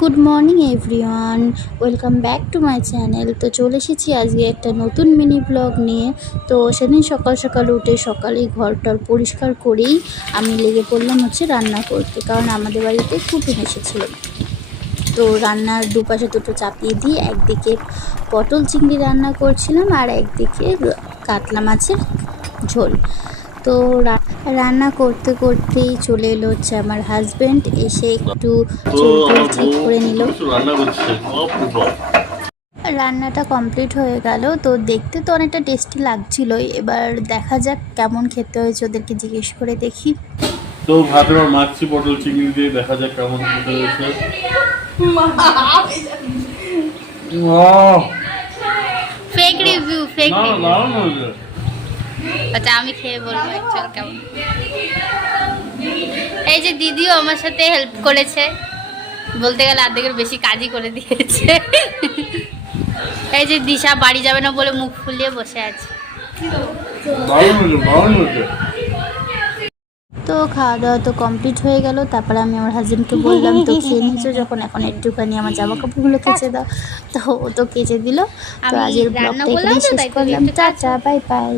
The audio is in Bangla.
Good morning everyone, welcome back to my channel. তো চলে এসেছি আজকে একটা নতুন মিনি ব্লগ নিয়ে। তো সেদিন সকাল সকাল উঠে সকালেই ঘরটার পরিষ্কার করেই আমি লেগে পড়লাম রান্না করতে, কারণ আমাদের বাড়িতে কুটুম এসেছিলো। তো রান্নার দুপাশে দুটো চাপিয়ে দিয়ে একদিকে পটল চিংড়ি রান্না করছিলাম আর একদিকে কাতলা মাছের ঝোল। তো রান্না করতে করতেই চলে এলো আমার হাজব্যান্ড, এসে একটু চুল টুল ঠিক করে নিল। রান্নাটা কমপ্লিট হয়ে গেল। তো দেখতে তো অনেকটা টেস্টি লাগছিলই, এবার দেখা যাক কেমন খেতে হয়েছে, ওদেরকে জিজ্ঞেস করে দেখি। তো ভাবলাম মাছি পটল চিংড়ি দিয়ে দেখা যাক কেমন খেতে হয়েছে। Fake review, fake review. না আচ্ছা আমি খেয়ে বলবো অ্যাকচুয়াল কেমন। এই যে দিদিও আমার সাথে হেল্প করেছে, বলতে গেলে অর্ধেকের বেশি কাজই করে দিয়েছে। এই যে দিশা বাড়ি যাবে না বলে মুখ ফুলিয়ে বসে আছে। তো খাওয়া দাওয়া তো কমপ্লিট হয়ে গেল। তারপরে আমি আমার হাজবেন্ডকে বললাম, তো খেয়ে নিয়েছো যখন, এখন একটুখানি আমার জামা কাপড়গুলো কেচে দাও। তো ও তো কেচে দিল। তো আজকের ব্লগটা এখানেই শেষ করলাম। Tata, bye bye.